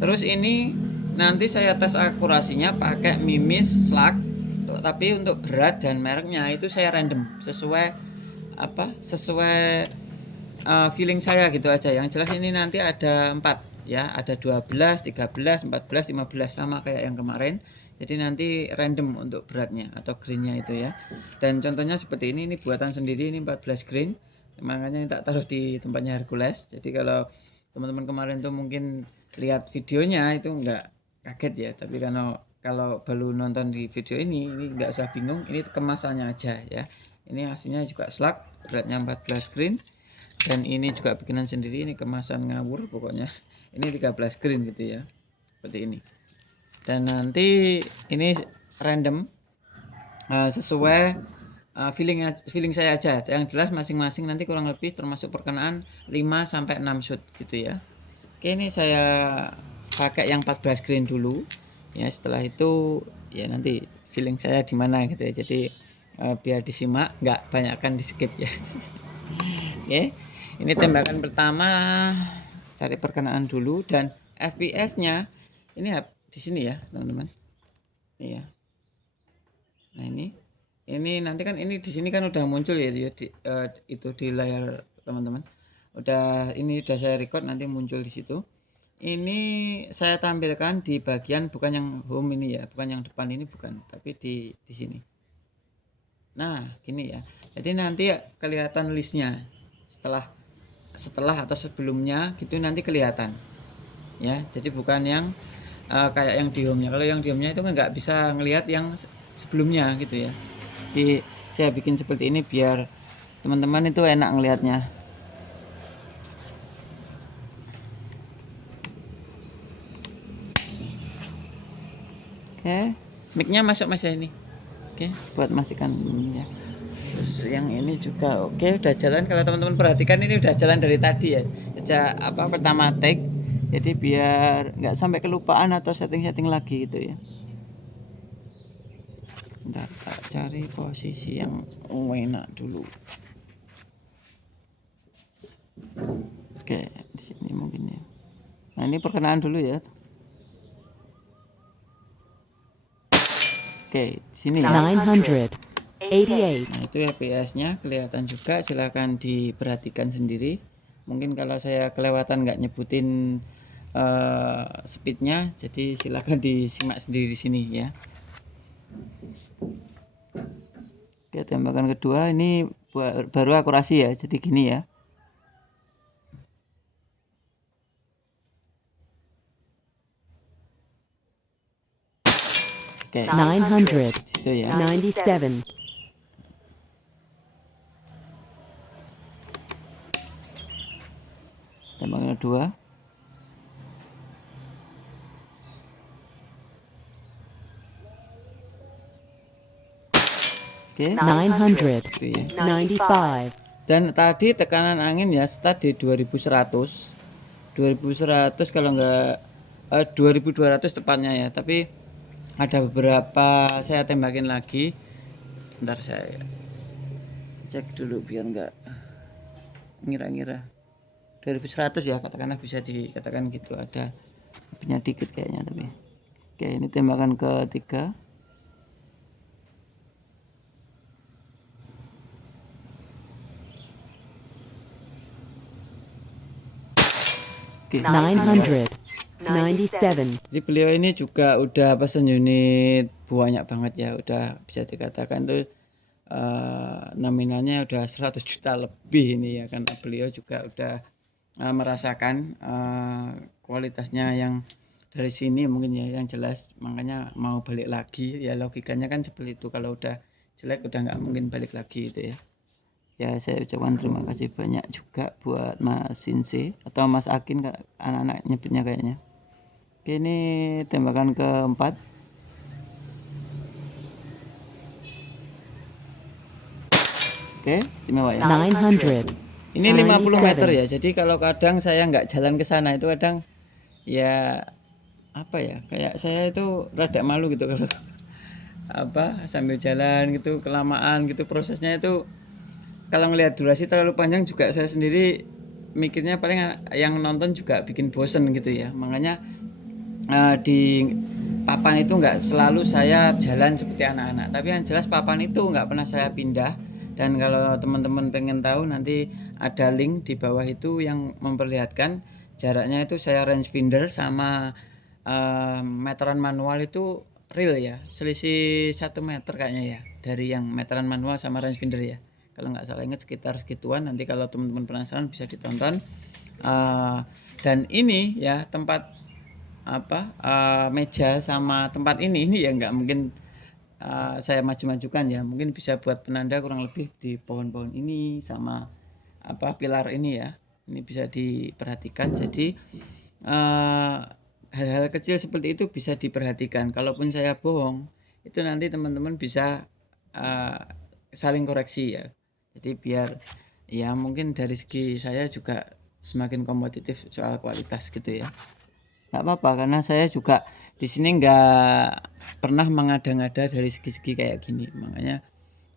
Terus ini nanti saya tes akurasinya pakai Mimis Slug, tapi untuk berat dan mereknya itu saya random sesuai sesuai feeling saya gitu aja. Yang jelas ini nanti ada 4 ya, ada 12, 13, 14, 15 sama kayak yang kemarin. Jadi nanti random untuk beratnya atau greennya itu ya. Dan contohnya seperti ini buatan sendiri, ini 14 green. Makanya tak taruh di tempatnya Hercules. Jadi kalau teman-teman kemarin tuh mungkin lihat videonya itu enggak kaget ya. Tapi kalau baru nonton di video ini enggak usah bingung. Ini kemasannya aja ya. Ini aslinya juga slug, beratnya 14 green. Dan ini juga bikinan sendiri, ini kemasan ngawur pokoknya. Ini 13 green gitu ya, seperti ini. Dan nanti ini random sesuai feeling saya aja. Yang jelas masing-masing nanti kurang lebih termasuk perkenaan 5 sampai 6 shoot gitu ya. Oke, ini saya pakai yang 14 green dulu. Ya, setelah itu ya nanti feeling saya di mana gitu ya. Jadi biar disimak, nggak banyakkan di skip ya. Oke. Ini tembakan pertama, cari perkenaan dulu dan FPS-nya ini di sini ya, teman-teman. Iya. Nah, ini nanti kan ini di sini kan udah muncul ya itu di layar teman-teman. Ini udah saya record, nanti muncul di situ. Ini saya tampilkan di bagian bukan yang home ini ya, bukan yang depan ini bukan, tapi di sini. Nah, gini ya. Jadi nanti kelihatan listnya setelah atau sebelumnya gitu nanti kelihatan ya. Jadi bukan yang kayak yang di home-nya. Kalau yang di home-nya itu nggak bisa ngelihat yang sebelumnya gitu ya. Jadi saya bikin seperti ini biar teman-teman itu enak ngelihatnya. Oke, mic-nya masuk Mas ya ini. Oke, buat masikan ya. Terus yang ini juga oke, udah jalan. Kalau teman-teman perhatikan ini udah jalan dari tadi ya. Sejak pertama take. Jadi biar nggak sampai kelupaan atau setting-setting lagi gitu ya. Bentar, tak cari posisi yang enak dulu. Oke, di sini mungkin ya. Nah, ini perkenaan dulu ya. Oke, di sini ya. 988. Nah, itu FPS-nya kelihatan juga, silahkan diperhatikan sendiri. Mungkin kalau saya kelewatan nggak nyebutin speednya, jadi silahkan disimak sendiri di sini ya. Oke, tembakan kedua ini baru akurasi ya, jadi gini ya. Oke, 900. situ ya. 97. Tembakan kedua. Oke, 900. gitu ya. 95. Dan tadi tekanan angin ya start di 2100. 2100 kalau enggak 2200 tepatnya ya. Tapi ada beberapa saya tembakin lagi. Bentar saya cek dulu biar enggak ngira-ngira. 2100 ya katakanlah, bisa dikatakan gitu. Ada lebihnya dikit kayaknya tapi. Oke, ini tembakan ketiga. Oke, 900. 97. jadi beliau ini juga udah pesen unit banyak banget ya, udah bisa dikatakan tuh nominalnya udah 100 juta lebih ini ya, karena beliau juga udah merasakan kualitasnya yang dari sini mungkin ya, yang jelas makanya mau balik lagi ya. Logikanya kan seperti itu, kalau udah jelek udah nggak mungkin balik lagi itu ya. Ya, saya ucapkan terima kasih banyak juga buat Mas Sinse atau Mas Akin, anak-anak nyebutnya kayaknya. Oke, ini tembakan keempat. Oke, istimewa ya. 900. Ini 50 meter ya. Jadi kalau kadang saya nggak jalan ke sana itu kadang ya kayak saya itu rada malu gitu kalau sambil jalan gitu kelamaan gitu prosesnya itu. Kalau ngelihat durasi terlalu panjang juga saya sendiri mikirnya paling yang nonton juga bikin bosen gitu ya. Makanya di papan itu nggak selalu saya jalan seperti anak-anak, tapi yang jelas papan itu nggak pernah saya pindah. Dan kalau teman-teman pengen tahu, nanti ada link di bawah itu yang memperlihatkan jaraknya itu saya range finder sama meteran manual itu real ya, selisih 1 meter kayaknya ya, dari yang meteran manual sama range finder ya, kalau nggak salah ingat sekitar segituan. Nanti kalau teman-teman penasaran bisa ditonton. Dan ini ya tempat meja sama tempat ini ya nggak mungkin saya maju-majukan ya, mungkin bisa buat penanda kurang lebih di pohon-pohon ini sama pilar ini ya, ini bisa diperhatikan. Jadi hal-hal kecil seperti itu bisa diperhatikan. Kalaupun saya bohong, itu nanti teman-teman bisa saling koreksi ya. Jadi biar ya mungkin dari segi saya juga semakin kompetitif soal kualitas gitu ya. Nggak apa-apa, karena saya juga di sini nggak pernah mengada-ngada dari segi-segi kayak gini. Makanya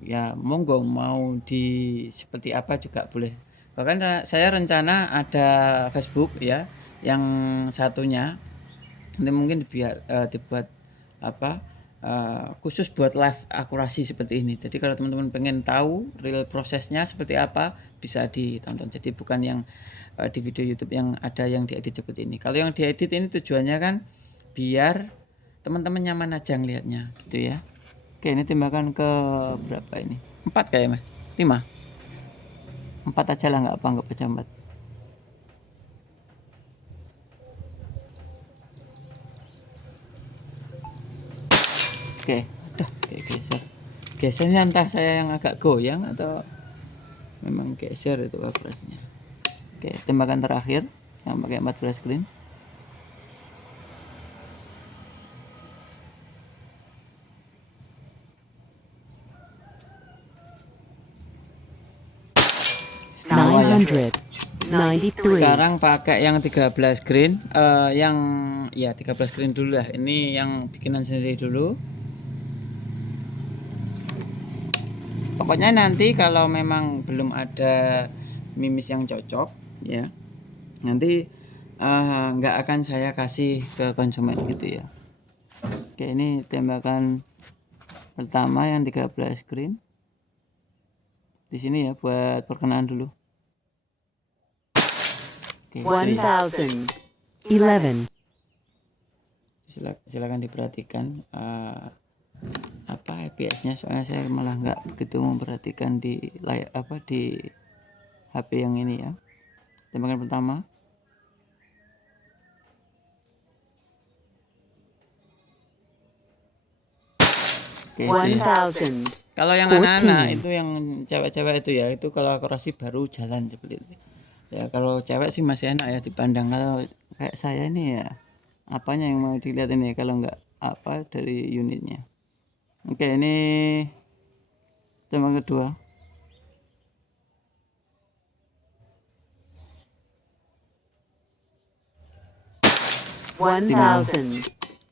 ya monggo mau di seperti apa juga boleh. Bahkan saya rencana ada Facebook ya, yang satunya nanti mungkin dibuat khusus buat live akurasi seperti ini. Jadi kalau teman-teman pengen tahu real prosesnya seperti apa, bisa ditonton. Jadi bukan yang di video YouTube yang ada yang diedit seperti ini. Kalau yang diedit ini tujuannya kan biar teman-teman nyaman aja ngelihatnya gitu ya. Oke, ini tembakan ke berapa ini? 4 kayaknya, Mas. 5. 4 aja lah, nggak apa, nggak baca 4. Oke, aduh, kayak geser. Gesernya entah saya yang agak goyang atau memang geser itu akurasinya. Oke, tembakan terakhir yang pakai 14 green. Setengah ya. 993. Sekarang pakai yang 13 green, yang ya 13 green dulu lah. Ini yang bikinan sendiri dulu. Pokoknya nanti kalau memang belum ada mimis yang cocok ya, nanti nggak akan saya kasih ke konsumen gitu ya. Oke, ini tembakan pertama yang 13 green. Di sini ya buat perkenalan dulu. Oke, itu ya. 1011. Silakan diperhatikan FPS-nya, soalnya saya malah nggak begitu memperhatikan di layar di HP yang ini ya. Tembakan pertama. Oke, itu ya. 1000. Kalau yang anak-anak itu, yang cewek-cewek itu ya, itu kalau akurasi baru jalan seperti itu. Ya kalau cewek sih masih enak ya dipandang. Kalau kayak saya ini ya, apanya yang mau dilihat ini kalau nggak dari unitnya. Oke, ini tembakan kedua.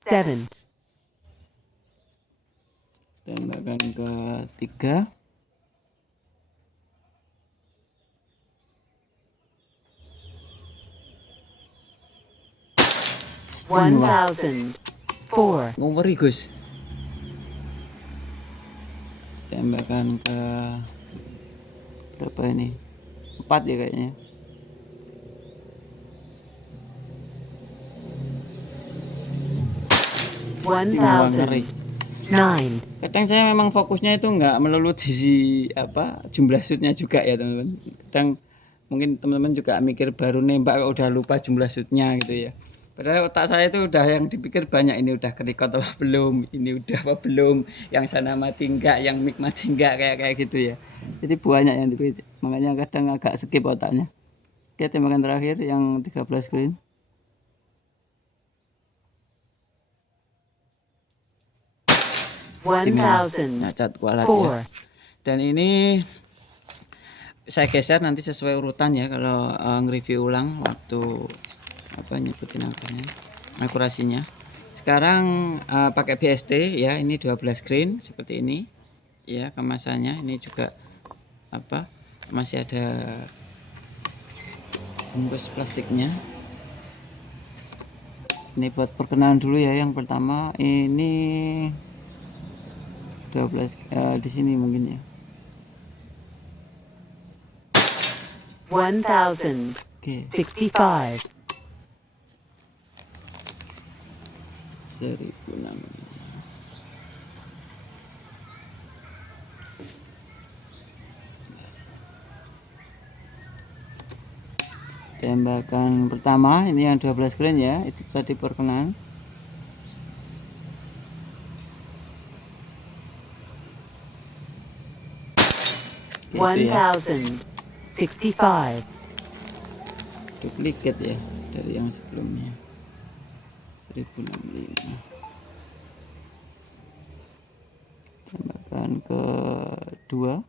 Seven. Tembakan ketiga. Setengah. 1004. Ngeri Gus. Tembakan ke berapa ini? 4 ya kayaknya. Ngeri. 9. Kadang saya memang fokusnya itu nggak melulu di jumlah shootnya juga ya teman-teman. Kadang mungkin teman-teman juga mikir baru nembak kok udah lupa jumlah shootnya gitu ya. Padahal otak saya itu udah yang dipikir banyak, ini udah ke-record apa belum, ini udah apa belum, yang sana mati enggak, yang mic mati enggak, kayak gitu ya. Jadi banyak yang dipikir, makanya kadang agak skip otaknya. Oke, tembakan terakhir yang 13 green. 1004. Nyacat kualat ya. Dan ini saya geser nanti sesuai urutan ya, kalau nge-review ulang waktu nyebutin angkanya, akurasinya. Sekarang pakai BST ya, ini 12 green seperti ini ya kemasannya. Ini juga masih ada bungkus plastiknya. Ini buat perkenalan dulu ya. Yang pertama ini 12 di sini mungkin ya. 1065. Oke, 1006. Tembakan pertama ini yang 12 grain ya, itu tadi perkenalan. Oke, itu ya, 1065. duplikat ya dari yang sebelumnya. 1065. Tembakan kedua.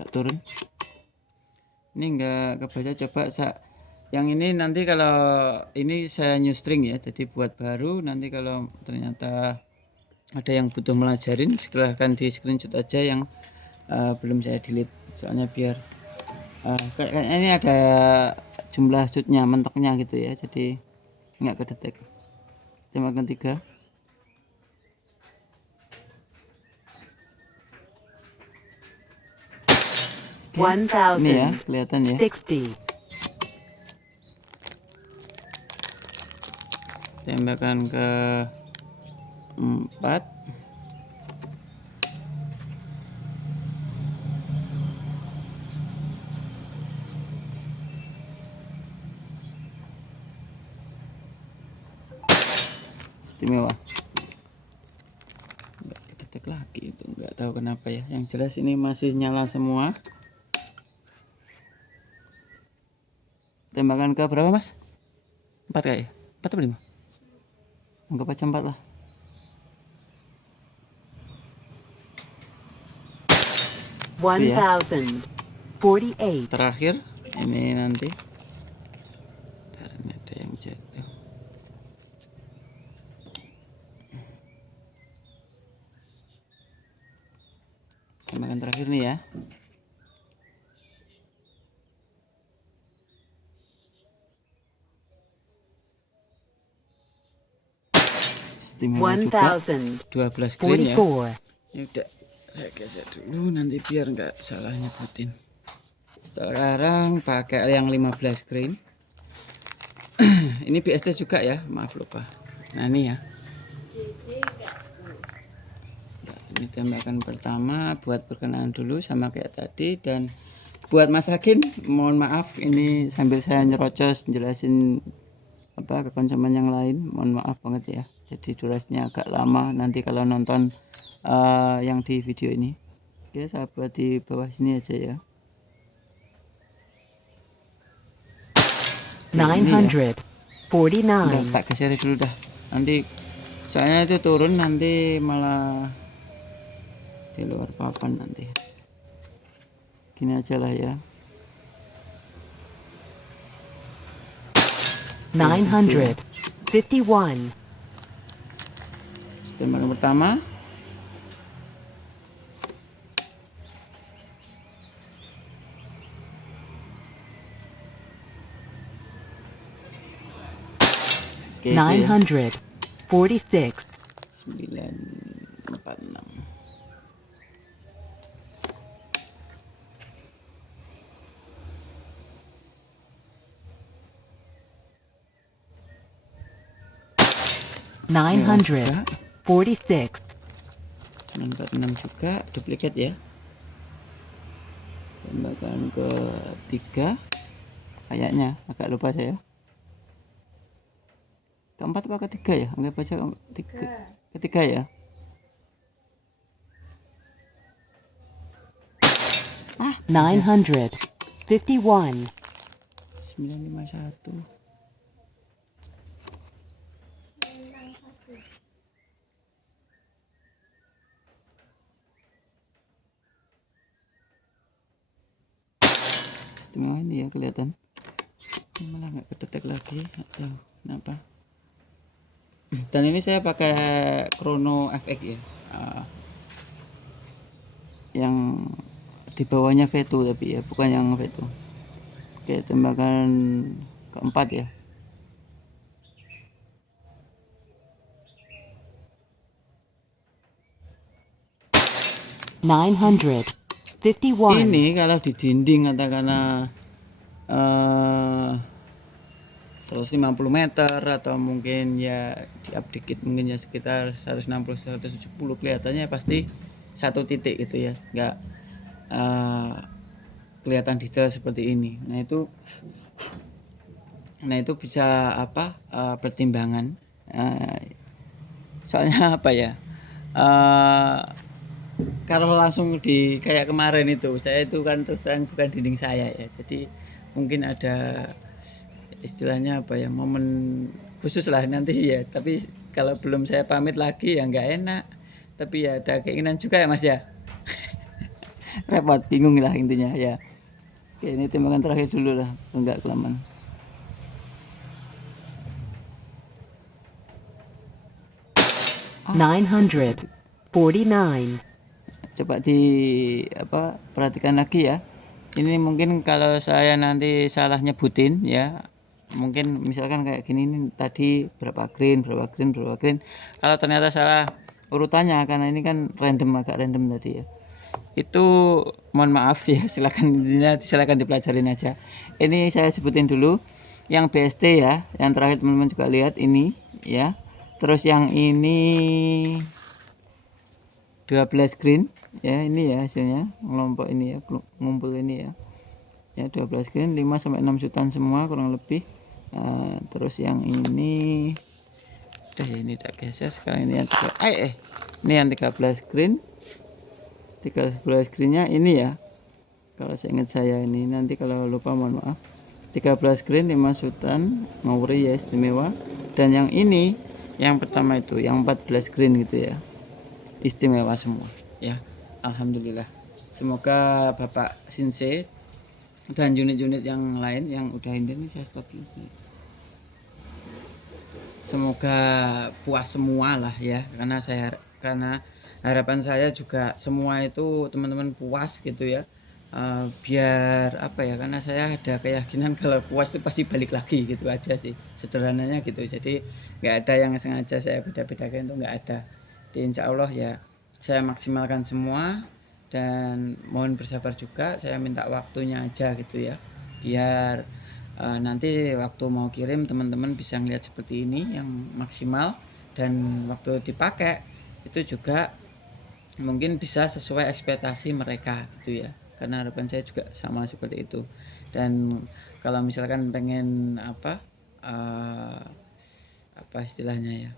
Gak turun. Ini enggak kebaca, coba yang ini nanti kalau ini saya new string ya, jadi buat baru. Nanti kalau ternyata ada yang butuh melajarin, silahkan di screenshot aja yang belum saya delete, soalnya biar kayaknya ini ada jumlah shootnya mentoknya gitu ya, jadi nggak kedetek. Tembakan 3. Ini ya, kelihatan ya. 1060. Tembakan ke 4. Istimewa. Nggak kedetek lagi, itu nggak tahu kenapa ya. Yang jelas ini masih nyala semua. Tembakan ke berapa mas? 4 kayak ya? 4 atau 5? Anggap aja 4 lah. Iya. 1048. Terakhir ini nanti karena ada yang jatuh. Tembakan terakhir nih ya. Istimewa juga. 12 green ya. 1044. Ya udah, saya geser dulu nanti biar nggak salah nyebutin. Sekarang pakai yang 15 green. Ini BST juga ya, maaf lupa. Nah ini ya. Nah, ini tembakan pertama buat perkenalan dulu sama kayak tadi. Dan buat masakin, mohon maaf ini sambil saya nyerocos jelasin apa ke konsumen yang lain, mohon maaf banget ya. Jadi durasinya agak lama nanti kalau nonton yang di video ini. Oke, saya buat di bawah sini aja ya. Ini ya. 949. Tak geser dulu dah. Nanti soalnya itu turun nanti malah di luar papan nanti. Gini aja lah ya. 951. Tembakan pertama. Oke, itu ya. 946. 946. Nine hundred 46. 946 juga duplikat ya. Tembakan ke 3 kayaknya, agak lupa saya. Keempat apa ketiga ya? Anggap aja ketiga ya. 951. 951. Istimewa ini ya, kelihatan. Ini malah nggak kedetek lagi atau kenapa? Dan ini saya pakai Chrono FX ya. Yang di bawahnya veto tapi ya, bukan yang veto. Oke, tembakan keempat ya. Ini kalau di dinding katakanlah 150 meter atau mungkin ya di up dikit mungkin ya sekitar 160-170, kelihatannya pasti satu titik gitu ya, nggak kelihatan detail seperti ini. Nah itu bisa apa, pertimbangan, soalnya apa ya, kalau langsung di kayak kemarin itu, saya itu kan terus terang bukan dinding saya ya, jadi mungkin ada istilahnya apa ya, momen khusus lah nanti ya, tapi kalau belum saya pamit lagi ya nggak enak, tapi ya ada keinginan juga ya Mas ya. Repot, bingung lah intinya ya. Oke, ini tembakan terakhir dulu lah, enggak kelamaan. $949. Coba perhatikan lagi ya. Ini mungkin kalau saya nanti salah nyebutin ya, mungkin misalkan kayak gini nih, tadi berapa green. Kalau ternyata salah urutannya, karena ini kan agak random tadi ya, itu mohon maaf ya, silakan dipelajarin aja. Ini saya sebutin dulu yang BST ya, yang terakhir teman-teman juga lihat ini ya. Terus yang ini 12 green ya, ini ya hasilnya kelompok ini ya, ngumpul ini ya. Ya 12 green, 5 sampai 6 shootan semua kurang lebih. Terus yang ini udah ya, ini tak geser. Sekarang ini yang ini yang 13 green. 13 greennya ini ya, kalau seingat saya ini, nanti kalau lupa mohon maaf. 13 green, 5 shootan, ngawuri ya, istimewa. Dan yang ini yang pertama itu yang 14 green gitu ya, istimewa semua ya, alhamdulillah. Semoga Bapak Sinse dan unit-unit yang lain yang udah ini saya stop dulu. Semoga puas semua lah ya, karena harapan saya juga semua itu teman-teman puas gitu ya. Biar apa ya, karena saya ada keyakinan kalau puas itu pasti balik lagi gitu aja sih, sederhananya gitu. Jadi nggak ada yang sengaja saya beda-bedakan, itu nggak ada. Jadi insya Allah ya saya maksimalkan semua, dan mohon bersabar juga, saya minta waktunya aja gitu ya, biar nanti waktu mau kirim teman-teman bisa ngeliat seperti ini yang maksimal, dan waktu dipakai itu juga mungkin bisa sesuai ekspektasi mereka gitu ya, karena harapan saya juga sama seperti itu. Dan kalau misalkan pengen apa istilahnya ya,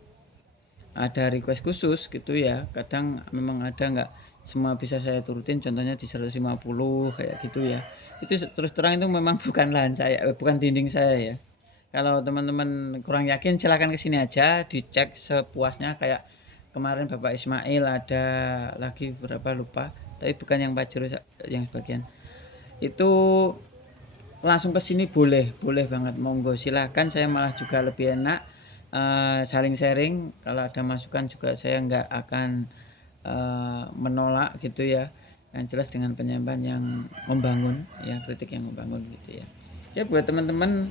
ada request khusus gitu ya, kadang memang ada, nggak semua bisa saya turutin, contohnya di 150 kayak gitu ya. Itu terus terang itu memang bukan lahan saya, bukan dinding saya ya. Kalau teman-teman kurang yakin silahkan kesini aja, dicek sepuasnya. Kayak kemarin Bapak Ismail ada lagi berapa lupa, tapi bukan yang Pajero, yang sebagian itu langsung kesini boleh banget, monggo silahkan. Saya malah juga lebih enak saling sharing, kalau ada masukan juga saya nggak akan menolak gitu ya, yang jelas dengan penyampaian yang membangun ya, kritik yang membangun gitu ya. Ya buat teman-teman,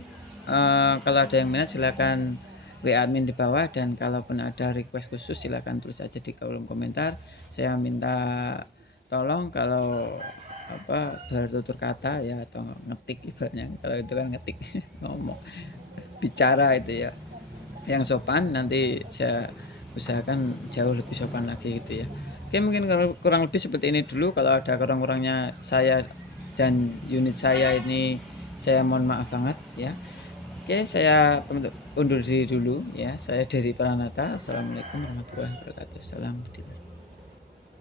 kalau ada yang minat silakan WA admin di bawah, dan kalaupun ada request khusus silakan tulis aja di kolom komentar. Saya minta tolong kalau bertutur kata ya, atau ngetik ibaratnya, kalau itu kan ngetik ngomong bicara itu ya, yang sopan, nanti saya usahakan jauh lebih sopan lagi gitu ya. Oke, mungkin kurang lebih seperti ini dulu. Kalau ada kurang-kurangnya saya dan unit saya ini, saya mohon maaf banget ya. Oke, saya undur diri dulu ya. Saya dari Pranata. Assalamualaikum warahmatullahi wabarakatuh. Salam budaya.